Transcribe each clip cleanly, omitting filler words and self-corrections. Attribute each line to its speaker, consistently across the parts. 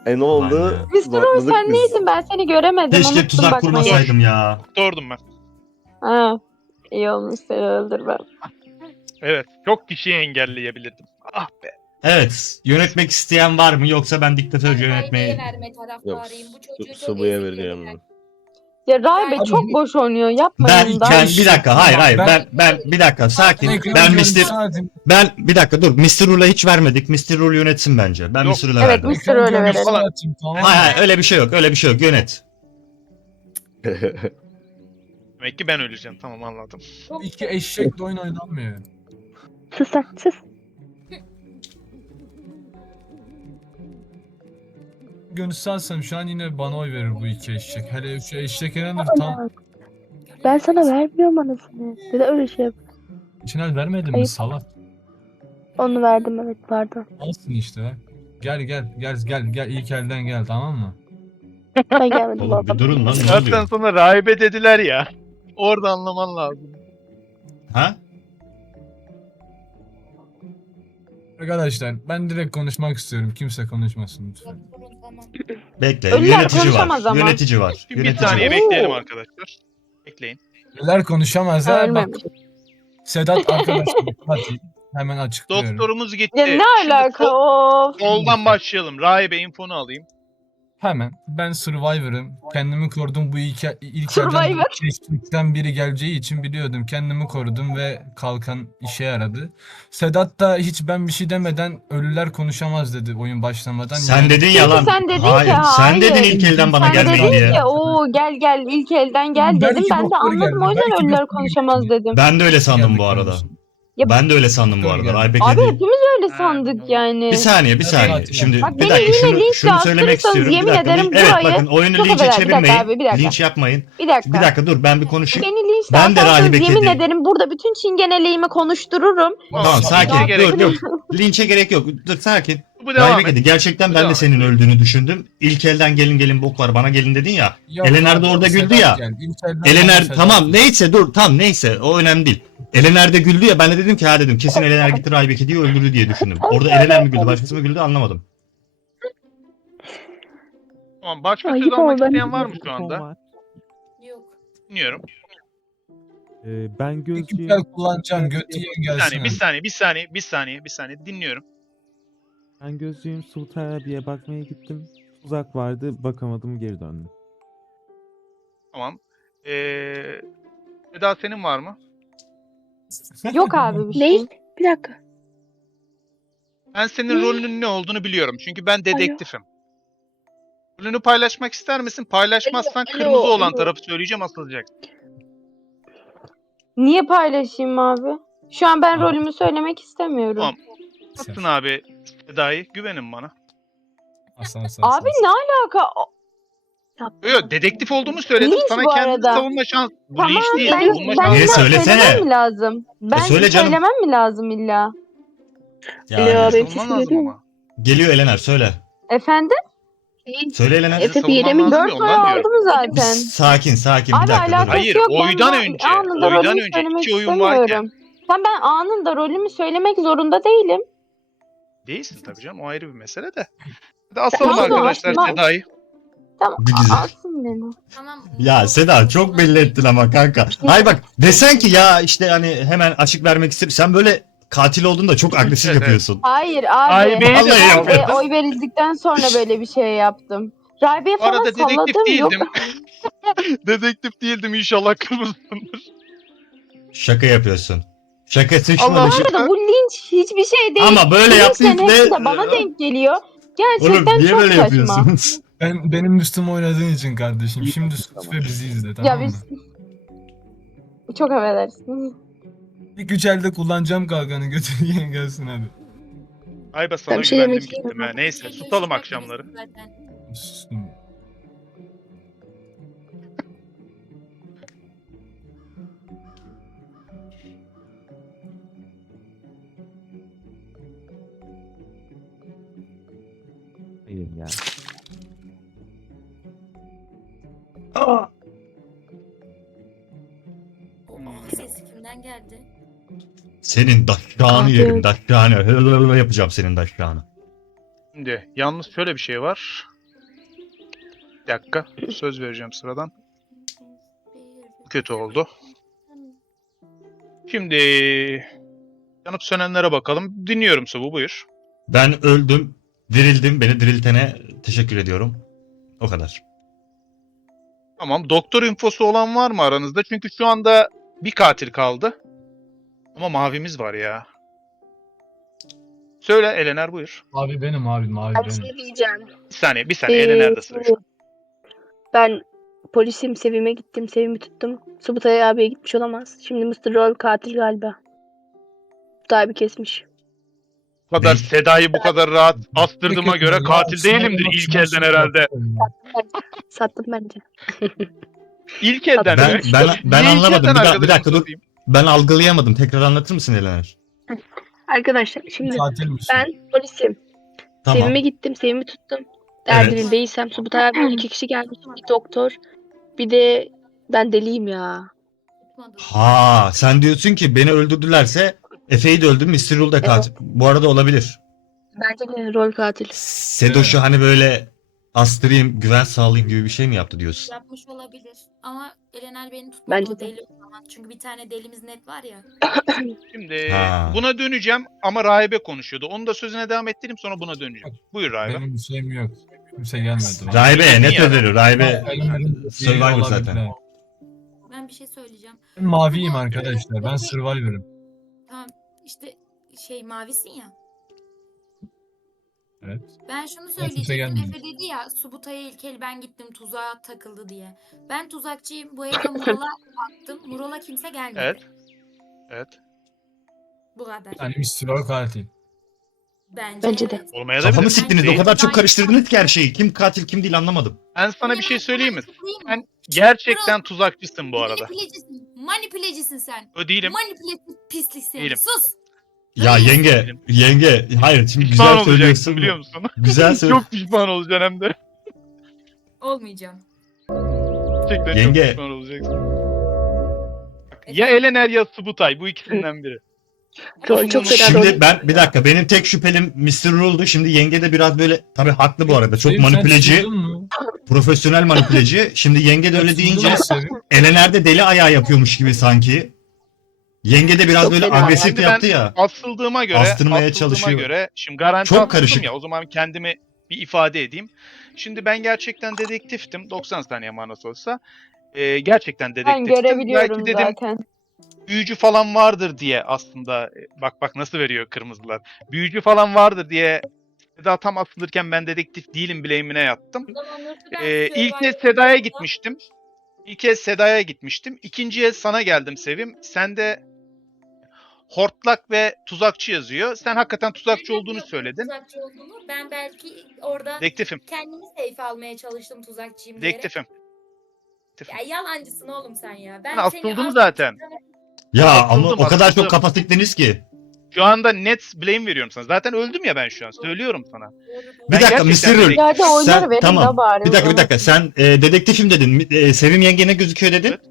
Speaker 1: Ne oldu?
Speaker 2: Vay be.
Speaker 3: Mr.
Speaker 1: Bakmadık
Speaker 3: sen
Speaker 1: biz.
Speaker 3: neydin? Ben seni göremedim.
Speaker 2: Keşke
Speaker 3: Unuttum
Speaker 2: tuzak
Speaker 3: bakmayı.
Speaker 2: kurmasaydım ya.
Speaker 4: Sordum ben.
Speaker 3: Ha. İyi olmuş seni öldürmem.
Speaker 4: Evet. Çok kişiyi engelleyebilirdim. Ah be.
Speaker 2: Evet. Yönetmek isteyen var mı? Yoksa ben diktatörce
Speaker 5: Ben
Speaker 2: yönetmeyi...
Speaker 5: Raybeye verme taraftarıyım. Bu çocuğu çok
Speaker 1: Subu'ya
Speaker 5: ezikledim
Speaker 1: vereceğim.
Speaker 5: ben.
Speaker 3: Ya Raybe
Speaker 5: Abi,
Speaker 3: çok boş oynuyor. Yapmayın daha.
Speaker 2: Bir dakika, hayır, ben bir dakika, sakin. Ben bir dakika dur. Mr. Rule'a hiç vermedik. Mr. Rule yönetsin bence. Ben
Speaker 4: Yok.
Speaker 2: Mr. Rule'a
Speaker 3: Evet
Speaker 2: verdim.
Speaker 3: Mr. öyle verelim.
Speaker 4: Falan.
Speaker 2: Hayır, öyle bir şey yok. Öyle bir şey yok. Yönet.
Speaker 4: Demek ki ben öleceğim. Tamam anladım.
Speaker 6: İki eşekle oyun oynanmıyor.
Speaker 7: Sus sen sus.
Speaker 6: Gönül salsam şu an yine bana oy verir bu iki eşek. Hele şu eşek Eren'dir tam.
Speaker 7: Ben sana vermiyorum anasını. Neden öyle şey yap?
Speaker 6: İçine vermedin mi
Speaker 7: Ayıp.
Speaker 6: salak?
Speaker 7: Onu verdim evet pardon.
Speaker 6: Alsın işte bak. Gel ilk elden gel tamam mı?
Speaker 7: Ben gelmedim
Speaker 2: Oğlum bir
Speaker 7: baba.
Speaker 2: durun lan, ne
Speaker 4: Zaten
Speaker 2: oluyor?
Speaker 4: sonra rahibe dediler ya. Orada anlaman lazım.
Speaker 2: Ha?
Speaker 6: Arkadaşlar ben direkt konuşmak istiyorum. Kimse konuşmasın lütfen.
Speaker 5: Tamam.
Speaker 2: Bekle.
Speaker 3: Ölüler
Speaker 2: Yönetici var.
Speaker 3: konuşamaz ama.
Speaker 2: Yönetici var.
Speaker 4: Bir
Speaker 2: Yönetici
Speaker 4: saniye
Speaker 2: var.
Speaker 4: bekleyelim arkadaşlar. Bekleyin.
Speaker 6: Neler konuşamazlar bak.
Speaker 3: Ölmemiş.
Speaker 6: Sedat arkadaşlar hadi hemen açıklıyorum.
Speaker 4: Doktorumuz gitti.
Speaker 3: Ya ne
Speaker 4: Şimdi
Speaker 3: alaka of.
Speaker 4: soldan başlayalım. Rahibe infonu alayım.
Speaker 6: Hemen ben Survivor'ım. Kendimi korudum. Bu ilk
Speaker 3: Survivor.
Speaker 6: elden keşflikten biri geleceği için biliyordum. Kendimi korudum ve kalkan işe yaradı. Sedat da hiç ben bir şey demeden ölüler konuşamaz dedi oyun başlamadan.
Speaker 2: Sen dedin ya lan.
Speaker 3: Sen dedin
Speaker 2: Hayır.
Speaker 3: ki
Speaker 2: Sen
Speaker 3: hayır.
Speaker 2: dedin ilk elden bana
Speaker 3: Sen
Speaker 2: gelmeyin
Speaker 3: dedin
Speaker 2: diye.
Speaker 3: ki o gel ilk elden gel
Speaker 6: Belki
Speaker 3: dedim. Ben de
Speaker 6: doktor
Speaker 3: anladım
Speaker 6: geldi,
Speaker 3: o yüzden
Speaker 6: belki
Speaker 3: ölüler
Speaker 6: doktor
Speaker 3: konuşamaz
Speaker 6: geldi.
Speaker 3: dedim.
Speaker 2: Ben de öyle sandım bu
Speaker 6: Geldik
Speaker 2: arada.
Speaker 6: konuşun.
Speaker 3: Ya-
Speaker 2: Ben de öyle sandım bu arada.
Speaker 6: Geldi.
Speaker 2: Raybek
Speaker 3: Abi
Speaker 2: dedi.
Speaker 3: hepimiz öyle sandık yani.
Speaker 2: Bir saniye.
Speaker 6: Evet.
Speaker 2: Şimdi
Speaker 3: Bak
Speaker 2: bir
Speaker 3: beni
Speaker 2: dakika
Speaker 3: yine linçle
Speaker 2: şunu söylemek
Speaker 3: astırırsanız
Speaker 2: istiyorum. Bir
Speaker 3: yemin
Speaker 2: dakika.
Speaker 3: ederim
Speaker 2: Evet
Speaker 3: burayı-
Speaker 2: bakın oyunu
Speaker 3: Çok
Speaker 2: linçe
Speaker 3: affedersin, bir dakika
Speaker 2: çevirmeyin.
Speaker 3: abi, bir dakika.
Speaker 2: Linç yapmayın.
Speaker 3: Bir dakika.
Speaker 2: Bir dakika dur ben bir konuşayım.
Speaker 3: Beni linçle
Speaker 2: Ben de
Speaker 3: atarsanız
Speaker 2: Rahibe
Speaker 3: yemin
Speaker 2: Kedi.
Speaker 3: ederim burada bütün çingeneliğimi konuştururum.
Speaker 2: Tamam sakin.
Speaker 4: gerek
Speaker 2: Dur
Speaker 4: yok.
Speaker 2: dur. Linçe gerek yok. Dur sakin.
Speaker 4: Bu devam
Speaker 2: Rahibe
Speaker 4: et.
Speaker 2: Kedi gerçekten
Speaker 4: Bu
Speaker 2: ben
Speaker 4: devam
Speaker 2: de
Speaker 4: et.
Speaker 2: senin öldüğünü düşündüm. İlk elden gelin bok var bana gelin dedin ya.
Speaker 6: Yok
Speaker 2: Elener de
Speaker 6: abi,
Speaker 2: orada
Speaker 6: Sedat
Speaker 2: güldü ya.
Speaker 6: geldi. İlk elden bana
Speaker 2: Elener
Speaker 6: Sedat
Speaker 2: tamam
Speaker 6: geldi.
Speaker 2: neyse dur tamam neyse o önemli değil. Elener de güldü ya ben de dedim ki ha dedim kesin Elener gitti Rahibe Kedi'yi öldürdü diye düşündüm. Orada Elener mi güldü başkası mı güldü anlamadım.
Speaker 4: Tamam başka
Speaker 7: Ayıp
Speaker 4: söz almak
Speaker 7: ama ben-
Speaker 4: isteyen var mı şu anda?
Speaker 5: Yok.
Speaker 4: Dinliyorum.
Speaker 8: Ben
Speaker 6: Bir
Speaker 8: gözcüyüm.
Speaker 6: güzel kullanacağım. Götü yiyen
Speaker 4: Bir
Speaker 6: gelsin.
Speaker 4: saniye, bir saniye. Dinliyorum.
Speaker 8: Ben gözcüyüm. Sultan abiye bakmaya gittim. Uzak vardı. Bakamadım geri döndüm.
Speaker 4: Tamam. Eda senin var mı?
Speaker 3: Yok abi bir şey.
Speaker 7: Ne? Bir dakika.
Speaker 4: Ben senin rolünün ne olduğunu biliyorum. Çünkü ben dedektifim. Rolünü paylaşmak ister misin? Paylaşmazsan
Speaker 7: Alo,
Speaker 4: kırmızı olan
Speaker 7: alo.
Speaker 4: tarafı söyleyeceğim asılacak.
Speaker 3: Niye paylaşayım abi? Şu an ben rolümü söylemek istemiyorum.
Speaker 4: Tamam. Nasılsın abi Eda'yı? Güvenin bana.
Speaker 3: Abi ne alaka?
Speaker 4: Yok dedektif olduğumu söyledim.
Speaker 3: Linç
Speaker 4: Sana
Speaker 3: bu
Speaker 4: kendini
Speaker 3: arada.
Speaker 4: savunma şansı. Bu
Speaker 3: Tamam
Speaker 4: linç değil.
Speaker 3: ben,
Speaker 4: Savunma
Speaker 3: ben
Speaker 4: şansı.
Speaker 2: Niye
Speaker 3: illa
Speaker 2: söylesene?
Speaker 3: söylemem mi lazım? Ben
Speaker 2: söyle canım.
Speaker 3: söylemem mi lazım illa?
Speaker 2: Yani,
Speaker 7: Alo.
Speaker 4: Savunman
Speaker 7: Sesi
Speaker 4: lazım
Speaker 7: geliyor mu?
Speaker 4: ama.
Speaker 2: geliyor Elener söyle.
Speaker 3: Efendim?
Speaker 2: Söyle Elener.
Speaker 7: Efe
Speaker 4: Savunman
Speaker 7: Birem'in
Speaker 4: lazım ya,
Speaker 3: 4 oy
Speaker 4: ondan diyorum.
Speaker 3: aldım zaten.
Speaker 2: Sakin bir
Speaker 3: Abi
Speaker 2: dakika dur.
Speaker 3: alakası
Speaker 4: Hayır,
Speaker 3: yok. Ben
Speaker 4: oydan
Speaker 3: bu
Speaker 4: önce,
Speaker 3: anında
Speaker 4: oydan
Speaker 3: rolümü
Speaker 4: önce
Speaker 3: söylemek
Speaker 4: iki oyun varken.
Speaker 3: istemiyorum. Ben anında rolümü söylemek zorunda değilim.
Speaker 4: Değilsin tabii canım. O ayrı bir mesele de. Hadi asalım
Speaker 3: Tamam,
Speaker 4: arkadaşlar
Speaker 3: tamam.
Speaker 4: Seda'yı.
Speaker 3: Tamam
Speaker 2: Güzel.
Speaker 3: alsın beni.
Speaker 5: Tamam.
Speaker 2: Ya Seda çok belli ettin ama kanka. Hayır bak desen ki ya işte hani hemen açık vermek istedim. Sen böyle katil olduğunda çok agresif
Speaker 4: Evet.
Speaker 2: yapıyorsun.
Speaker 3: Hayır
Speaker 4: Ay,
Speaker 3: abi.
Speaker 4: beni de
Speaker 2: Vallahi
Speaker 3: Ben,
Speaker 2: yapıyordun.
Speaker 3: oy verildikten sonra böyle bir şey yaptım. Rabia'ya
Speaker 4: Bu arada
Speaker 3: falan
Speaker 4: dedektif
Speaker 3: salladım yok.
Speaker 4: değildim. Dedektif değildim inşallah kırmızıdır.
Speaker 2: Şaka yapıyorsun. Şaka
Speaker 4: Allah
Speaker 2: sıçmadı.
Speaker 3: Bu arada bu linç hiçbir şey değil.
Speaker 2: Ama böyle
Speaker 3: Bu
Speaker 2: yaptın
Speaker 3: linçlerin hepsi
Speaker 2: ve...
Speaker 3: de bana denk geliyor.
Speaker 2: Oğlum
Speaker 3: Gerçekten
Speaker 2: niye
Speaker 3: çok
Speaker 2: böyle
Speaker 3: saçma.
Speaker 2: yapıyorsunuz?
Speaker 6: Benim üstüme oynadığın için kardeşim. Şimdi sus ve bizi izle tamam
Speaker 3: Ya
Speaker 6: mı?
Speaker 3: biz... Çok affedersiniz.
Speaker 6: İlk üç elde kullanacağım kalkanı götü yiyen gelsin hadi.
Speaker 4: Ayba sana
Speaker 7: Ben bir şey
Speaker 4: güvendim
Speaker 7: demek
Speaker 4: gittim ha. Neyse tutalım akşamları.
Speaker 5: Zaten.
Speaker 6: Sustum.
Speaker 8: Hayır ya.
Speaker 5: O ses kimden geldi?
Speaker 2: Senin daşağını yerim daşağını. Yapacağım senin daşağını.
Speaker 4: Şimdi yalnız şöyle bir şey var. Bir dakika. Söz vereceğim sıradan. Kötü oldu. Şimdi yanıp sönenlere bakalım. Dinliyorum Subu, buyur.
Speaker 2: Ben öldüm, dirildim. Beni diriltene teşekkür ediyorum. O kadar.
Speaker 4: Tamam. Doktor infosu olan var mı aranızda? Çünkü şu anda bir katil kaldı. Ama mavimiz var ya. Söyle Elener, buyur.
Speaker 6: Abi benim abi mavi
Speaker 1: Ben
Speaker 6: benim.
Speaker 1: şey diyeceğim.
Speaker 4: Bir saniye. Elener'de sıra şu an.
Speaker 1: Ben polisim, Sevim'e gittim, Sevim'i tuttum. Subutay abiye gitmiş olamaz. Şimdi Mr. Roll katil galiba. Subutay abi kesmiş.
Speaker 4: Bu kadar
Speaker 2: Ben-
Speaker 4: Seda'yı bu kadar rahat astırdığıma göre katil değilimdir ilk elden herhalde.
Speaker 1: Sattım bence.
Speaker 4: İlk elden
Speaker 2: Ben-
Speaker 4: mi?
Speaker 2: ben
Speaker 4: Niye ilk
Speaker 2: anlamadım.
Speaker 4: elden
Speaker 2: Bir
Speaker 4: arkadaşım
Speaker 2: dakika, dur.
Speaker 4: satayım?
Speaker 2: Ben algılayamadım. Tekrar anlatır mısın Elener?
Speaker 1: Arkadaşlar şimdi
Speaker 6: Katilmiş.
Speaker 1: ben polisim.
Speaker 2: Tamam.
Speaker 1: Sevim'e gittim, Sevim'i tuttum. Eğer
Speaker 2: Evet.
Speaker 1: delil değilsem Subutay abi 2 kişi gelmiş. Bir doktor. Bir de ben deliyim ya.
Speaker 2: Ha, sen diyorsun ki beni öldürdülerse Efe'yi de öldüm, Mr. Rule da katil. Bu arada olabilir.
Speaker 1: Bence de rol katil.
Speaker 2: Sedoş'u hani böyle astırayım, güven sağlayayım gibi bir şey mi yaptı diyorsun?
Speaker 5: Yapmış olabilir. Ama Elener beni tutmadı
Speaker 1: Bence
Speaker 5: o
Speaker 1: de.
Speaker 5: deli o zaman. Çünkü bir tane delimiz net var ya.
Speaker 4: Şimdi
Speaker 2: Ha.
Speaker 4: buna döneceğim ama rahibe konuşuyordu. Onu da sözüne devam ettireyim, sonra buna döneceğim. Buyur rahibe.
Speaker 6: Benim bir şeyim yok. Kimse gelmedi.
Speaker 2: Rahibe net
Speaker 4: Yani.
Speaker 2: ödülü. Rahibe
Speaker 6: Ellerim
Speaker 2: Survivor
Speaker 6: iyi
Speaker 2: zaten.
Speaker 6: olabilir.
Speaker 5: Ben bir şey söyleyeceğim.
Speaker 6: Ben maviyim arkadaşlar. Ben Survivor'ım.
Speaker 5: Tamam işte mavisin ya.
Speaker 6: Evet.
Speaker 5: Ben şunu
Speaker 6: kimse
Speaker 5: söyleyecektim.
Speaker 6: gelmedi.
Speaker 5: Efe dedi ya Subutay'a ilk el ben gittim tuzağa takıldı diye. Ben tuzakçıyım. Bu evde Mural'a baktım. Mural'a kimse gelmedi.
Speaker 4: Evet. Evet.
Speaker 5: Bu kadar.
Speaker 6: Yani Mr. Roll katil.
Speaker 5: Bence
Speaker 1: de.
Speaker 5: evet.
Speaker 4: Olmaya da
Speaker 2: Kafamı
Speaker 4: bilir.
Speaker 2: siktiniz. O kadar çok karıştırdınız ki her şeyi. Kim katil kim değil anlamadım.
Speaker 4: Ben sana bir şey söyleyeyim mi?
Speaker 5: Değil mi?
Speaker 4: Sen gerçekten tuzakçısın bu arada.
Speaker 5: Manipülecisin. Manipülecisin sen.
Speaker 4: O değilim.
Speaker 5: Manipülatif pislik seni.
Speaker 4: Değilim.
Speaker 5: Sus.
Speaker 2: Ya yenge. Hayır şimdi
Speaker 4: Pişman
Speaker 2: güzel
Speaker 4: olacaksın
Speaker 2: söylüyorsun.
Speaker 4: biliyor musun?
Speaker 2: Güzel söylüyorsun.
Speaker 4: Çok pişman olacaksın hem de.
Speaker 5: Olmayacağım.
Speaker 4: Gerçekten
Speaker 2: Yenge.
Speaker 4: çok pişman olacaksın. Ya Elener ya Subutay, bu ikisinden biri.
Speaker 1: Rol çok fena
Speaker 2: Şimdi
Speaker 1: rol.
Speaker 2: ben bir dakika benim tek şüphelim Mr. Rule'du. Şimdi yenge de biraz böyle tabii haklı bu arada. Çok
Speaker 6: Sevim, sen
Speaker 2: manipüleci,
Speaker 6: tutuldun mu?
Speaker 2: profesyonel manipüleci. Şimdi yenge de öyle
Speaker 6: Tutuldun
Speaker 2: deyince
Speaker 6: mu Sevim?
Speaker 2: Elener'de deli ayağı yapıyormuş gibi sanki. Yenge de biraz
Speaker 1: Çok
Speaker 2: böyle
Speaker 1: fena.
Speaker 2: agresif
Speaker 4: Şimdi
Speaker 2: yaptı ya.
Speaker 4: Astırdığıma
Speaker 2: Astırmaya çalışıyor.
Speaker 4: şimdi garanti
Speaker 2: Çok
Speaker 4: astırdım
Speaker 2: karışık.
Speaker 4: ya, o zaman kendimi bir ifade edeyim. Şimdi ben gerçekten dedektiftim. 90 saniye manası olsa. Gerçekten
Speaker 3: Ben
Speaker 4: dedektiftim.
Speaker 3: görebiliyorum
Speaker 4: Belki dedim
Speaker 3: zaten.
Speaker 4: büyücü falan vardır diye aslında. Bak nasıl veriyor kırmızılar. Büyücü falan vardır diye Seda tam asılırken ben dedektif değilim bileğimine yattım. İlk kez Seda'ya gitmiştim. İkinci kez sana geldim Sevim. Sen de hortlak ve tuzakçı yazıyor. Sen hakikaten tuzakçı olduğunu söyledin.
Speaker 5: Tuzakçı olduğunu. Ben belki orada
Speaker 4: Dedektifim.
Speaker 5: kendimi safe almaya çalıştım tuzakçıyım diyerek.
Speaker 4: Dedektifim.
Speaker 5: Ya yalancısın oğlum sen ya.
Speaker 4: Ben
Speaker 5: seni
Speaker 4: asıldım zaten.
Speaker 2: Ya
Speaker 4: Astırdım,
Speaker 2: ama o kadar
Speaker 4: astırdım.
Speaker 2: çok kafa siktiniz ki.
Speaker 4: Şu anda net blame veriyorum sana. Zaten öldüm ya ben şu an. Söylüyorum sana.
Speaker 2: Bir
Speaker 4: Ben
Speaker 2: dakika Mr.
Speaker 4: gerçekten
Speaker 2: Rule.
Speaker 4: dedektifim.
Speaker 3: Yerde oyları
Speaker 2: Sen
Speaker 3: verin
Speaker 2: tamam.
Speaker 3: de bari.
Speaker 2: Bir dakika. Sen dedektifim dedin. Sevim yenge ne gözüküyor dedin?
Speaker 4: Evet.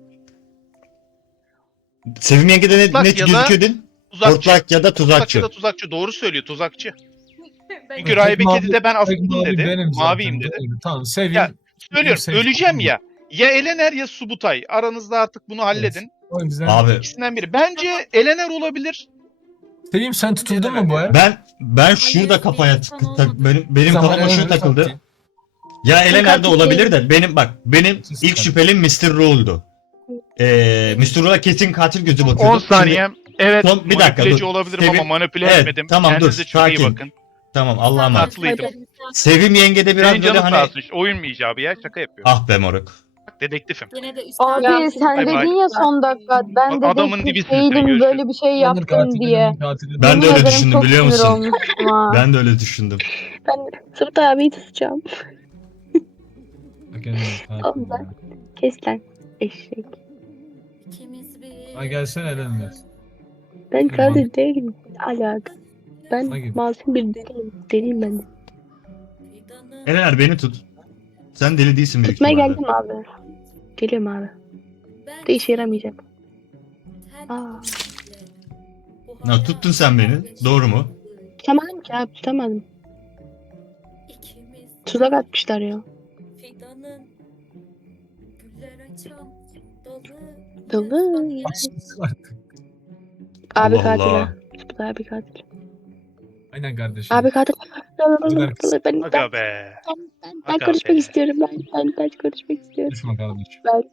Speaker 2: Sevim yenge de
Speaker 4: Hortlak
Speaker 2: ne
Speaker 4: ya da
Speaker 2: gözüküyor dedin?
Speaker 4: Tuzakçı.
Speaker 2: Hortlak ya da tuzakçı.
Speaker 4: Tuzakçı. Doğru söylüyor tuzakçı.
Speaker 5: Ben-
Speaker 4: Çünkü Rahibe
Speaker 6: Tek
Speaker 4: Kedi de ben
Speaker 6: tek
Speaker 4: asıldım
Speaker 6: mavi
Speaker 4: dedi.
Speaker 6: benim zaten,
Speaker 4: Maviyim dedi.
Speaker 6: doğru. Tamam Sevim.
Speaker 4: Ya, Söylüyorum
Speaker 6: Sevim,
Speaker 4: öleceğim
Speaker 6: Sevim.
Speaker 4: ya. Ya Elener ya Subutay. Aranızda artık bunu halledin.
Speaker 6: O yüzden.
Speaker 2: Abi
Speaker 4: İkisinden biri. Bence Elener olabilir.
Speaker 6: Sevim sen tutuldun mu bu ay?
Speaker 2: ben şurada kafaya benim
Speaker 6: Zaman
Speaker 2: kafama şu
Speaker 6: evet,
Speaker 2: takıldı.
Speaker 6: katil.
Speaker 2: Ya Elener de
Speaker 1: katil
Speaker 2: olabilir de benim
Speaker 6: Siz
Speaker 2: ilk
Speaker 6: katil.
Speaker 2: şüphelim Mr. Rule'du. Mr. Rule'a kesin katil gözü bakıyordu.
Speaker 4: 10 saniye. Evet.
Speaker 2: Son- bir dakika,
Speaker 4: manipüleci
Speaker 2: dur.
Speaker 4: olabilirim
Speaker 2: Sevim-
Speaker 4: ama manipüle
Speaker 2: Evet,
Speaker 4: etmedim.
Speaker 2: tamam, dur,
Speaker 4: Kendinize çok iyi
Speaker 2: sakin.
Speaker 4: bakın.
Speaker 2: Tamam Allah'a emanet.
Speaker 4: Haklıydım.
Speaker 2: Sevim yenge de biraz
Speaker 4: Senin
Speaker 2: böyle
Speaker 4: canın sağ
Speaker 2: hani
Speaker 4: olsun. İşte oyun mu icabı ya? Şaka yapıyorum.
Speaker 2: ah be moruk.
Speaker 4: Bak, dedektifim.
Speaker 5: Yine de üstten
Speaker 3: Abi sen
Speaker 4: Bay bay.
Speaker 3: dedin ya son dakika ben
Speaker 4: Adamın
Speaker 3: dedektif
Speaker 4: dibisin sen,
Speaker 3: değilim
Speaker 4: görüşürüz.
Speaker 3: böyle bir şey
Speaker 6: Onur
Speaker 3: yaptım
Speaker 6: katili,
Speaker 3: diye.
Speaker 6: Onur katili.
Speaker 2: Ben de
Speaker 3: Yemin
Speaker 2: öyle
Speaker 3: ederim
Speaker 2: düşündüm
Speaker 3: çok
Speaker 2: biliyor
Speaker 3: sinir
Speaker 2: musun?
Speaker 3: olmuştum ha.
Speaker 2: Ben de öyle düşündüm.
Speaker 1: Ben Subutay abiyi tutacağım.
Speaker 6: Bak, Onur katil.
Speaker 1: Oğlum ben- Kes lan. Eşek.
Speaker 5: İkimiz bir.
Speaker 6: Ha gelsene Elener.
Speaker 1: Ben katil değilim. Alaka. Ben
Speaker 6: Hadi.
Speaker 1: masum bir deliyim. Deliyim ben de.
Speaker 2: Elener beni tut. Sen deli değilsin büyük
Speaker 1: Tutmaya
Speaker 2: ihtimalle.
Speaker 1: geldim abi. Geliyorum abi. De işe yaramayacak. Aa.
Speaker 2: Ya tuttun sen beni, doğru mu?
Speaker 1: Tutamadım ki abi tutamadım. Tuzak atmışlar ya.
Speaker 5: Fidanın güller açan dalı.
Speaker 7: Dalı.
Speaker 6: Başlasın artık.
Speaker 1: Abi
Speaker 2: Allah
Speaker 1: katil
Speaker 2: Allah.
Speaker 1: ha. Subut abi katil.
Speaker 6: Aynen kardeşim.
Speaker 1: Abi katil.
Speaker 6: Güzel kız.
Speaker 1: Ben,
Speaker 4: Aga be.
Speaker 1: ben
Speaker 4: Aga
Speaker 1: konuşmak
Speaker 4: be.
Speaker 1: istiyorum. Ben konuşmak istiyorum.
Speaker 6: Konuşma kardeşim.
Speaker 1: Ben.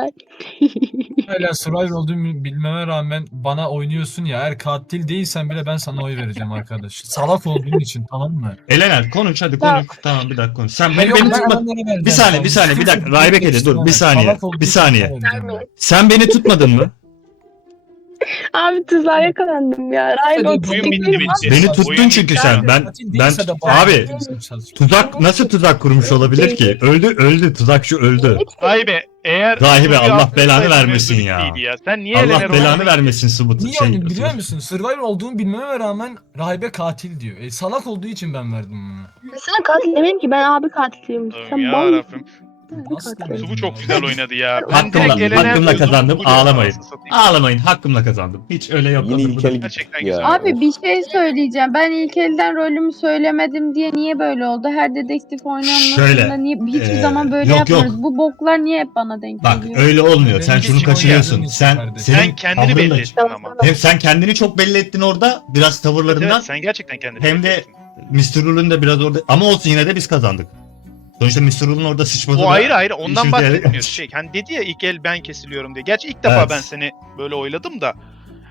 Speaker 6: Hala Survivor olduğumu bilmeme rağmen bana oynuyorsun ya. Eğer katil değilsen bile ben sana oy vereceğim arkadaş. Salak olduğun için, tamam mı?
Speaker 2: Elener konuş hadi
Speaker 1: Tamam.
Speaker 2: konuş. Tamam bir dakika konuş. Sen
Speaker 6: Hayır,
Speaker 2: beni
Speaker 6: yok, ben
Speaker 2: tutmadın.
Speaker 6: Elenler'e vereceğim
Speaker 2: Bir saniye
Speaker 6: şu an.
Speaker 2: bir saniye bir dakika. Raybek Ede dur bir saniye.
Speaker 6: Salak olduğu
Speaker 2: Bir
Speaker 6: için
Speaker 2: saniye.
Speaker 6: sana vereceğim ben.
Speaker 2: Sen beni tutmadın mı?
Speaker 1: Abi tuzağa yakalandım ya. Raybek
Speaker 6: Oyun
Speaker 4: Oyun bitti
Speaker 1: benim
Speaker 4: bitti.
Speaker 2: Beni tuttun
Speaker 4: Oyun
Speaker 2: çünkü
Speaker 4: bitti.
Speaker 2: sen. Ben abi tuzak nasıl tuzak kurmuş olabilir ki? Öldü tuzakçı öldü.
Speaker 4: Rahibe eğer
Speaker 2: Rahibe,
Speaker 4: soruyu
Speaker 2: Allah
Speaker 4: aklınızda
Speaker 2: belanı
Speaker 4: mevzu
Speaker 2: vermesin ya.
Speaker 4: bittiydi Sen niye
Speaker 2: Allah
Speaker 4: Eleanor'u
Speaker 2: belanı
Speaker 4: oynamak
Speaker 2: vermesin Subut.
Speaker 6: Niye onu biliyor musun? Survivor olduğumu bilmeme rağmen rahibe katil diyor. Salak olduğu için ben verdim bunu.
Speaker 1: Sana katil demedim ki ben abi katiliyim.
Speaker 4: istiyorsun?
Speaker 1: Sen
Speaker 4: Ya
Speaker 1: mal
Speaker 4: Rabbim.
Speaker 6: Nasıl demedim
Speaker 4: Subu
Speaker 6: ya?
Speaker 4: çok güzel oynadı ya. Ben direkt
Speaker 2: Hakkımla,
Speaker 4: Eleanor'la
Speaker 2: hakkımla
Speaker 4: Subu
Speaker 2: kazandım.
Speaker 4: diyorum,
Speaker 2: Ağlamayın.
Speaker 4: anasını satayım.
Speaker 2: Ağlamayın. Hakkımla kazandım. Hiç öyle yok.
Speaker 9: Yine ilkel
Speaker 4: Gerçekten
Speaker 9: ya.
Speaker 4: güzel.
Speaker 3: Abi bir şey söyleyeceğim. Ben ilk elden rolümü söylemedim diye niye böyle oldu? Her dedektif oynanmasında
Speaker 2: Şöyle,
Speaker 3: niye hiçbir zaman böyle
Speaker 2: yok,
Speaker 3: yapmıyoruz.
Speaker 2: yok.
Speaker 3: Bu boklar niye hep bana denk
Speaker 2: Bak
Speaker 3: geliyor?
Speaker 2: öyle olmuyor. Sen
Speaker 6: Benim
Speaker 2: şunu
Speaker 4: geçim o
Speaker 2: kaçırıyorsun.
Speaker 6: ya.
Speaker 2: Sen
Speaker 6: Sen
Speaker 2: senin
Speaker 4: Kendini belli
Speaker 2: tavrınla-
Speaker 4: ettin ama.
Speaker 2: Hem sen kendini çok belli ettin orada biraz tavırlarından.
Speaker 4: Evet, sen gerçekten kendini
Speaker 2: Hem
Speaker 4: belli
Speaker 2: de
Speaker 4: ettin.
Speaker 2: Mr. Rule'un da biraz orada ama olsun yine de biz kazandık. Sonuçta Mr. Rule'un orada sıçmadı.
Speaker 4: O ayrı ondan
Speaker 2: işimize
Speaker 4: bahsetmiyoruz. Hani dedi ya ilk el ben kesiliyorum diye. Gerçi ilk defa
Speaker 2: Evet.
Speaker 4: ben seni böyle oyladım da.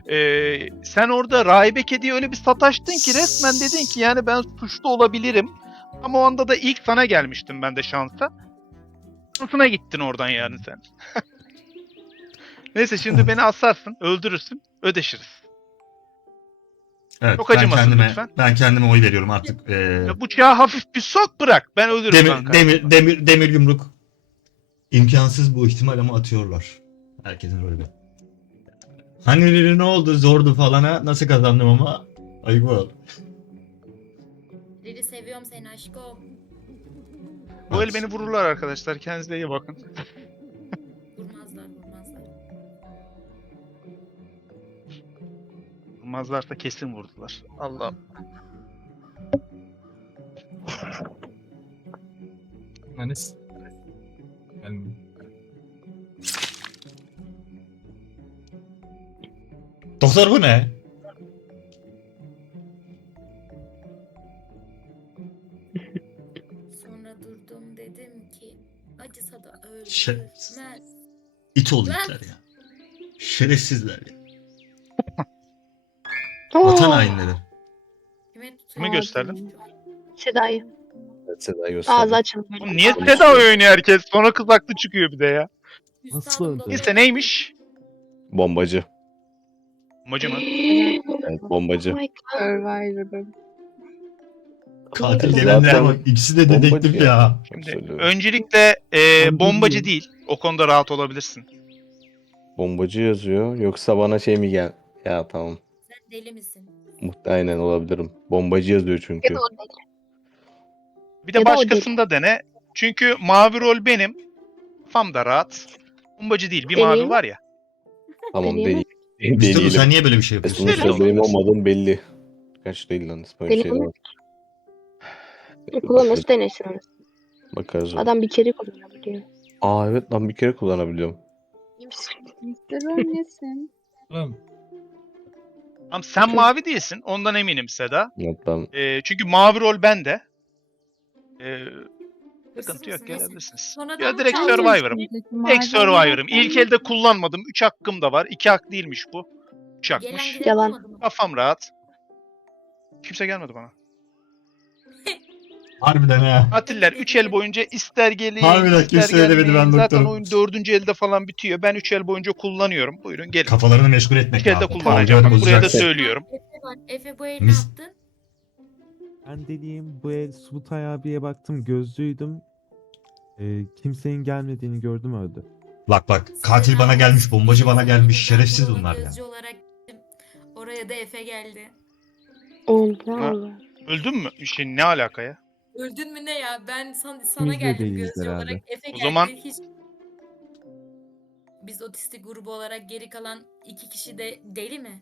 Speaker 4: Sen orada Rahibe Kedi'ye öyle bir sataştın ki resmen dedin ki yani ben suçlu olabilirim. Ama o anda da ilk sana gelmiştim ben de şansa. Şansına gittin oradan yani sen. Neyse şimdi beni asarsın, öldürürsün, ödeşiriz.
Speaker 2: Evet,
Speaker 4: Çok acımasın lütfen.
Speaker 2: Ben kendime oy veriyorum artık.
Speaker 4: Bıçağı hafif bir sok bırak. Ben ölürüm kanka.
Speaker 2: Demir yumruk. İmkansız bu ihtimal ama atıyorlar. Herkesin öyle bir. Hani ne oldu zordu falana nasıl kazandım ama ayıp oldu.
Speaker 5: Riri seviyorum seni aşkım.
Speaker 4: Bu el beni vururlar arkadaşlar. Kendinize iyi bakın.
Speaker 5: Vurmazlar.
Speaker 4: Vurmazlarsa kesin vurdular. Allah'ım.
Speaker 6: Manis. Gelmiyor.
Speaker 2: Doktor bu ne?
Speaker 5: Sonra durdum dedim ki acısa da
Speaker 2: Şerefsiz.
Speaker 5: öldürmez.
Speaker 2: İt oldu itler ya. Şerefsizler ya.
Speaker 1: Oo,
Speaker 2: Vatan hainleri.
Speaker 4: Kimi gösterdin?
Speaker 1: Seda'yı.
Speaker 9: Seda gösterdi.
Speaker 1: Ağzı açıldı.
Speaker 4: Oğlum niye Seda oynuyor herkes? Sonra kız haklı çıkıyor bir de ya.
Speaker 8: Nasıl öldü?
Speaker 4: Neyse neymiş?
Speaker 9: Bombacı.
Speaker 4: Amacı mı?
Speaker 9: Evet, bombacı.
Speaker 1: Oh my God.
Speaker 3: Survivor'ım.
Speaker 2: Katil
Speaker 9: Zaten
Speaker 2: gelenlere bak. İkisi de dedektif
Speaker 9: bombacı
Speaker 2: ya.
Speaker 4: Şimdi
Speaker 9: Söylüyorum.
Speaker 4: öncelikle bombacı değil. O konuda rahat olabilirsin.
Speaker 9: Bombacı yazıyor. Yoksa bana şey mi gel? Ya tamam.
Speaker 5: Sen deli misin?
Speaker 9: Muhtemelen olabilirim. Bombacı yazıyor çünkü.
Speaker 1: Ya da o değil.
Speaker 4: Bir de
Speaker 1: Ya da o
Speaker 4: başkasında dene. Çünkü mavi rol benim. Kafam da rahat. Bombacı değil. Bir mavi
Speaker 1: Deneyeyim.
Speaker 4: var ya.
Speaker 9: Tamam
Speaker 1: Deneyeyim
Speaker 9: değil.
Speaker 2: Mr. Ruh
Speaker 9: Değilim.
Speaker 2: sen niye böyle bir şey yapıyorsun?
Speaker 4: Deli
Speaker 9: Sonuçta benim
Speaker 4: olabilirsin.
Speaker 9: olmadığım belli. Kaç değil lan. Böyle
Speaker 1: Deli
Speaker 9: şeyler
Speaker 1: mi?
Speaker 9: var.
Speaker 1: Kullanırsa denesin onu.
Speaker 9: Bakarız. ona.
Speaker 1: Adam bir kere kullanabiliyor.
Speaker 9: Aa evet lan bir kere kullanabiliyorum.
Speaker 3: Mr. Ronesin.
Speaker 6: Oğlum,
Speaker 4: Tamam sen mavi değilsin. Ondan eminim Seda.
Speaker 9: Evet ben
Speaker 4: Çünkü mavi rol bende.
Speaker 5: Hırsız
Speaker 4: Sıkıntı yok
Speaker 5: mısın? Neyse.
Speaker 4: gelebilirsiniz.
Speaker 5: Sonradan
Speaker 4: Ya
Speaker 5: mı
Speaker 4: direkt
Speaker 5: çaldın?
Speaker 4: Survivor'ım. Tek Survivor'ım. İlk elde kullanmadım. 3 hakkım da var. 2 hak değilmiş bu. 3
Speaker 5: Gelen
Speaker 4: hakmış.
Speaker 5: giden
Speaker 1: Yalan.
Speaker 5: olmadı mı?
Speaker 4: Kafam rahat. Kimse gelmedi bana.
Speaker 2: Harbiden ha.
Speaker 4: Atiller 3 el boyunca ister gelin
Speaker 2: Harbiden
Speaker 4: ister
Speaker 2: kimse öyle demedi,
Speaker 4: gelmeyin.
Speaker 2: ben
Speaker 4: Zaten
Speaker 2: doktorum.
Speaker 4: oyun 4. elde falan bitiyor. Ben 3 el boyunca kullanıyorum. Buyurun gelin.
Speaker 2: Kafalarını meşgul etmek
Speaker 4: 3 elde
Speaker 2: lazım.
Speaker 4: kullanacağım.
Speaker 2: Kavgaları
Speaker 4: Bak buraya da
Speaker 2: bozacaksın.
Speaker 4: söylüyorum.
Speaker 5: Efe var. Efe bu el ne
Speaker 2: Mis-
Speaker 5: yaptın?
Speaker 8: Ben dediğim bu el Subutay abiye baktım gözlüydüm. Kimsenin gelmediğini gördüm öldü.
Speaker 2: Bak katil bana gelmiş, bombacı bana gelmiş. Şerefsiz
Speaker 5: Ben
Speaker 2: bunlar ya.
Speaker 5: gözcü olarak gittim. Oraya da Efe geldi.
Speaker 1: Oldu.
Speaker 4: Ha.
Speaker 1: oldu.
Speaker 4: Öldün mü? Ne alaka ya?
Speaker 5: Öldün mü ne ya? Ben sana
Speaker 8: İkimiz de
Speaker 5: geldim
Speaker 8: değiliz
Speaker 5: gözcü
Speaker 8: herhalde.
Speaker 5: olarak. Efe
Speaker 4: O
Speaker 5: geldi.
Speaker 4: zaman-
Speaker 5: Hiç... Biz otistik grubu olarak geri kalan 2 kişi de deli mi?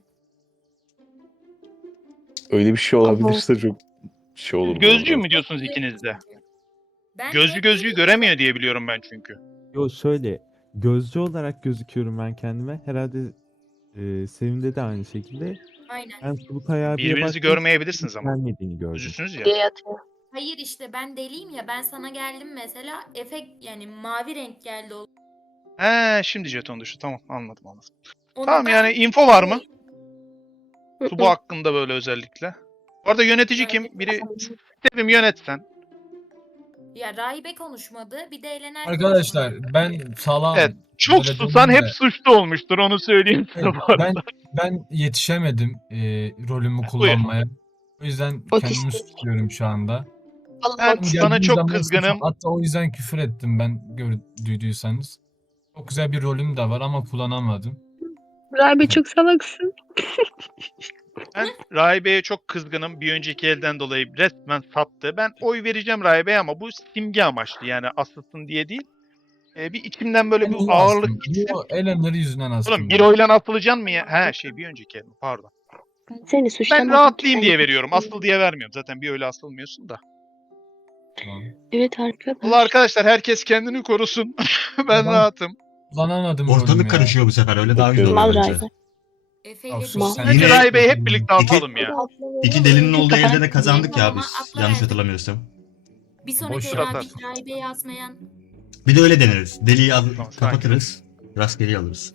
Speaker 9: öyle bir şey olabilirse çok şey olur. bu
Speaker 4: Gözcü
Speaker 9: arada.
Speaker 4: mü diyorsunuz ikiniz de?
Speaker 5: Ben
Speaker 4: Gözcü
Speaker 5: hep
Speaker 4: gözcüyü
Speaker 5: deliyim.
Speaker 4: göremiyor diye biliyorum ben çünkü.
Speaker 8: Yo şöyle gözcü olarak gözüküyorum ben kendime. Herhalde Sevim'de de aynı şekilde.
Speaker 5: Aynen.
Speaker 8: Ben Subutay abiye
Speaker 4: Birbirinizi
Speaker 8: baktım.
Speaker 4: görmeyebilirsiniz ama.
Speaker 8: Gelmediğini gördüm.
Speaker 4: Gözcüsünüz ya.
Speaker 1: Diye yatıyor.
Speaker 5: Hayır işte ben deliyim ya, ben sana geldim mesela, yani mavi renk geldi o.
Speaker 4: He, şimdi jeton düştü. Tamam, anladım.
Speaker 5: Onu
Speaker 4: Tamam,
Speaker 5: ben-
Speaker 4: yani info var mı?
Speaker 1: Hı
Speaker 4: Su bu hakkında böyle özellikle. Bu arada yönetici kim? Biri Sevim yönetsen.
Speaker 5: Ya rahibe konuşmadı, bir de Elener
Speaker 6: Arkadaşlar
Speaker 5: konuşmadı.
Speaker 6: ben salam.
Speaker 4: Evet. Çok
Speaker 6: böyle
Speaker 4: susan
Speaker 6: demeyeyim
Speaker 4: hep
Speaker 6: de,
Speaker 4: suçlu olmuştur, onu söyleyeyim size
Speaker 6: evet,
Speaker 4: bu arada.
Speaker 6: ben yetişemedim rolümü
Speaker 4: Buyur.
Speaker 6: kullanmaya. O yüzden kendimi
Speaker 1: Otistik.
Speaker 6: suçluyorum şu anda.
Speaker 1: Allah
Speaker 4: Ben
Speaker 1: otistik.
Speaker 4: sana
Speaker 6: Geldiği
Speaker 4: çok
Speaker 6: zaman
Speaker 4: kızgınım.
Speaker 6: hatta o yüzden küfür ettim ben duyduysanız. Çok güzel bir rolüm de var ama kullanamadım.
Speaker 1: Rahibe çok salaksın.
Speaker 4: Ben Rahibe'ye çok kızgınım. Bir önceki elden dolayı resmen sattı. Ben oy vereceğim Rahibe'ye ama bu simge amaçlı, yani asılsın diye değil. Bir içimden böyle
Speaker 6: Ben
Speaker 4: bir
Speaker 6: iyi
Speaker 4: ağırlık
Speaker 6: astım.
Speaker 4: gitsin.
Speaker 6: Bu Elenleri yüzünden astım.
Speaker 4: Oğlum bir oyla asılacaksın mı ya? He, bir önceki el mi? Pardon.
Speaker 1: Seni
Speaker 4: Ben
Speaker 1: suçlamadım.
Speaker 4: rahatlayayım
Speaker 1: Sen
Speaker 4: diye
Speaker 1: de
Speaker 4: veriyorum.
Speaker 1: suçlamadın.
Speaker 4: Asıl diye vermiyorum. Zaten bir öyle asılmıyorsun da.
Speaker 6: Tamam.
Speaker 1: Evet arkadaş.
Speaker 4: Valla arkadaşlar, herkes kendini korusun. Ben
Speaker 6: Tamam.
Speaker 4: rahatım.
Speaker 6: Kullanamadım rolümü
Speaker 2: Ortalık
Speaker 6: ya.
Speaker 2: karışıyor bu sefer. Öyle daha güzel
Speaker 9: Bakıyorum.
Speaker 2: oluyor
Speaker 1: Mal
Speaker 2: bence.
Speaker 1: Rahibe.
Speaker 5: Efe ile
Speaker 6: Olsun,
Speaker 5: değil.
Speaker 6: sen-
Speaker 4: Bence
Speaker 2: Yine-
Speaker 4: Rahibe'yi hep birlikte atalım ya.
Speaker 2: İki delinin olduğu
Speaker 1: Kapat.
Speaker 2: elde de kazandık ya
Speaker 5: Ama
Speaker 2: biz.
Speaker 5: atla
Speaker 2: Yanlış
Speaker 5: verdik.
Speaker 2: hatırlamıyorsam.
Speaker 5: Bir sonraki
Speaker 6: Boş
Speaker 5: el
Speaker 4: ver.
Speaker 5: abi rahibeyi asmayan.
Speaker 2: Bir de öyle deneriz. Deliği
Speaker 4: Tamam,
Speaker 2: kapatırız. Rastgele alırız.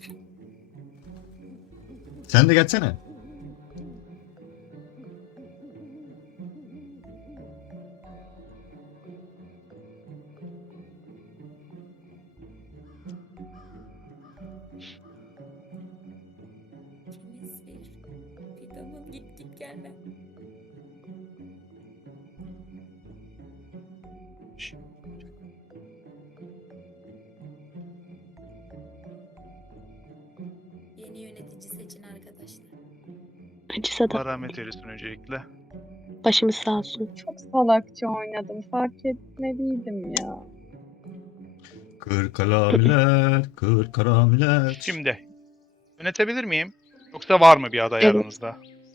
Speaker 2: Sen de gelsene.
Speaker 5: Temiz bir fidanın git git gelme. Yeni yönetici seçin arkadaşlar.
Speaker 1: Acısa
Speaker 4: Allah
Speaker 1: da
Speaker 4: rahmet eylesin öncelikle.
Speaker 1: başımız sağ olsun.
Speaker 3: Çok salakça oynadım. Fark etmeliydim ya.
Speaker 2: Kır kalamiler, kır karamiler.
Speaker 4: Şimdi yönetebilir miyim? Yoksa var mı bir aday
Speaker 1: Evet.
Speaker 4: aranızda?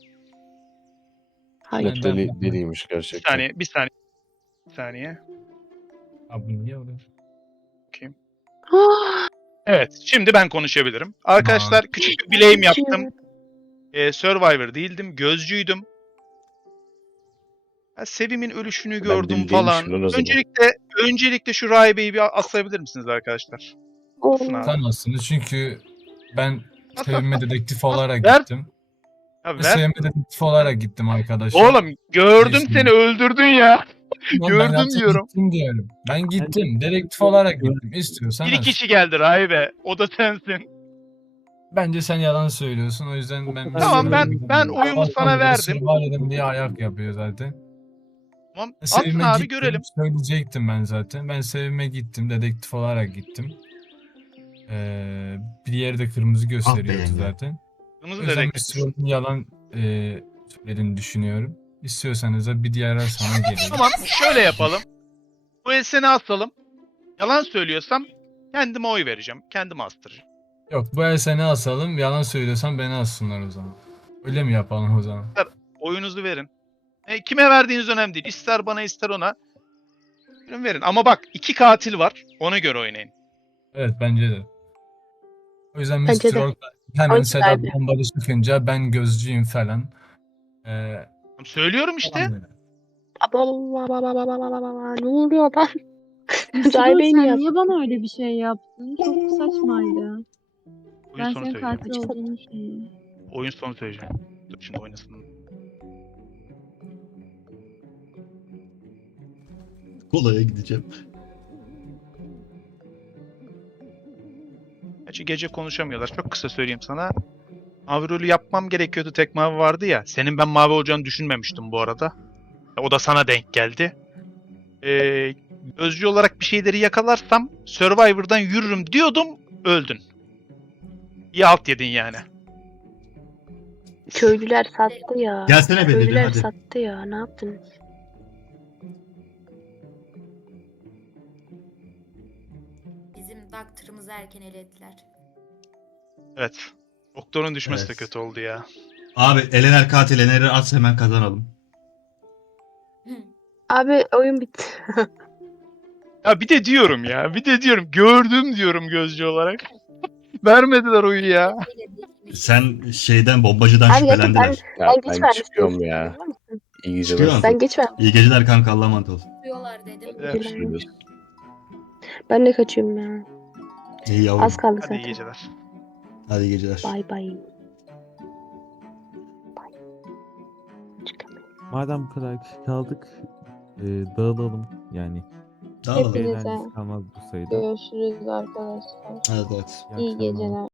Speaker 1: Hayır.
Speaker 9: Çok deliymiş
Speaker 4: Bir
Speaker 9: gerçekten.
Speaker 4: saniye, bir saniye.
Speaker 6: Abi niye oluyor?
Speaker 4: Evet, şimdi ben konuşabilirim. Arkadaşlar, küçük bir blame yaptım. Survivor değildim, gözcüydüm. Sevim'in ölüşünü
Speaker 9: Ben
Speaker 4: gördüm
Speaker 9: deli
Speaker 4: falan.
Speaker 9: değilmişim lan o zaman.
Speaker 4: Öncelikle şu Rahibe'yi bir asabilir misiniz arkadaşlar? Asın abi.
Speaker 6: Tanımazsınız çünkü ben
Speaker 4: At,
Speaker 6: Sevim'e dedektif olarak
Speaker 4: ver.
Speaker 6: gittim.
Speaker 4: Ya
Speaker 6: Ben
Speaker 4: ver.
Speaker 6: Sevim'e dedektif olarak gittim arkadaşlar.
Speaker 4: Oğlum gördüm
Speaker 6: Neyse.
Speaker 4: seni, öldürdün ya.
Speaker 6: Ama
Speaker 4: gördüm
Speaker 6: ben zaten
Speaker 4: diyorum.
Speaker 6: Gittim diyorum. Ben gittim. Dedektif olarak gittim. İstiyorsan
Speaker 4: Bir
Speaker 6: as.
Speaker 4: kişi geldi Rahibe. O da sensin.
Speaker 6: Bence sen yalan söylüyorsun. O yüzden ben...
Speaker 4: Tamam, ben oyumu sana verdim.
Speaker 6: Survivor'ım diye ayak yapıyor zaten.
Speaker 4: Tamam. Atın
Speaker 6: Sevim'e
Speaker 4: abi,
Speaker 6: gittim.
Speaker 4: görelim.
Speaker 6: Söyleyecektim ben zaten. Ben Sevim'e gittim. Dedektif olarak gittim. Bir yerde kırmızı gösteriyordu
Speaker 2: Yenge.
Speaker 6: zaten. O
Speaker 4: Kırmızı
Speaker 6: yüzden
Speaker 4: dedektif.
Speaker 6: Mr. yalan söylediğini düşünüyorum. İstiyorsanız da bir diğer sana gelelim.
Speaker 4: Tamam, şöyle yapalım. Bu el seni asalım. Yalan söylüyorsam kendime oy vereceğim. Kendime astıracağım.
Speaker 6: Yok bu el seni asalım. Yalan söylüyorsan beni assınlar o zaman. Öyle mi yapalım o zaman?
Speaker 4: Oyunuzu verin. Kime verdiğiniz önemli değil. İster bana ister ona. Verin. Ama bak, 2 katil var. Ona göre oynayın.
Speaker 6: Evet bence de. O yüzden
Speaker 1: Bence
Speaker 6: Mr.
Speaker 1: de.
Speaker 6: Ork hemen
Speaker 1: Oyun
Speaker 6: Sedat
Speaker 1: sahibi.
Speaker 6: bombalı çıkınca ben gözcüyüm falan.
Speaker 4: Söylüyorum işte.
Speaker 1: Ne oluyor lan?
Speaker 3: Yusuf
Speaker 1: Rahibe'yi
Speaker 3: sen
Speaker 1: niye
Speaker 3: niye bana öyle bir şey yaptın? Çok saçmaydı.
Speaker 4: Oyun
Speaker 3: Ben
Speaker 4: sonu
Speaker 3: senin
Speaker 4: söyleyeceğim.
Speaker 3: katil olduğunu düşünüyorum.
Speaker 4: Oyun sonu söyleyeceğim. Dur şimdi oynasın.
Speaker 2: Kolaya gideceğim.
Speaker 4: Gerçi gece konuşamıyorlar. Çok kısa söyleyeyim sana. Mavi rolü yapmam gerekiyordu. Tek mavi vardı ya. Senin ben mavi olacağını düşünmemiştim bu arada. O da sana denk geldi. Gözcü olarak bir şeyleri yakalarsam Survivor'dan yürürüm diyordum. Öldün. İyi alt yedin yani.
Speaker 1: Köylüler sattı ya.
Speaker 2: Gelsene be dedim,
Speaker 1: Köylüler
Speaker 2: hadi.
Speaker 1: sattı ya. Ne yaptınız?
Speaker 5: Bizim doktorumuzu erken elediler.
Speaker 4: Evet. Doktorun düşmesi de
Speaker 2: Evet.
Speaker 4: kötü oldu ya.
Speaker 2: Abi Elener katil. Elener'i at hemen kazanalım.
Speaker 1: Abi oyun bitti.
Speaker 4: Ya bir de diyorum ya. Bir de diyorum. Gördüm diyorum gözcü olarak. Vermediler oyu ya.
Speaker 2: Sen şeyden bombacıdan
Speaker 1: Abi gerçekten
Speaker 2: şüphelendiler.
Speaker 9: Ya
Speaker 1: ben geç
Speaker 9: ben
Speaker 1: vermiştim.
Speaker 9: çıkıyorum ya.
Speaker 1: Biliyor musun?
Speaker 9: İyi
Speaker 2: Çıkıyor
Speaker 9: geceler.
Speaker 2: musun?
Speaker 1: Ben geç vermiştim.
Speaker 2: İyi geceler kanka, Allah'a emanet ol.
Speaker 5: Diyorlar dedim.
Speaker 4: Evet.
Speaker 1: Ben de kaçıyorum ya.
Speaker 2: İyi yavrum.
Speaker 1: Az kaldı
Speaker 4: Hadi iyi
Speaker 1: zaten.
Speaker 4: geceler.
Speaker 2: Hadi iyi geceler.
Speaker 1: Bay bay. Çıkamayız.
Speaker 8: Madem bu kadar kişi kaldık, dağılalım yani.
Speaker 2: Dağılalım.
Speaker 3: Hepinize
Speaker 8: Eğlencesi kalmaz bu sayıda.
Speaker 3: görüşürüz arkadaşlar.
Speaker 2: Evet evet.
Speaker 8: İyi
Speaker 3: İyi
Speaker 8: akşamlar.
Speaker 3: geceler.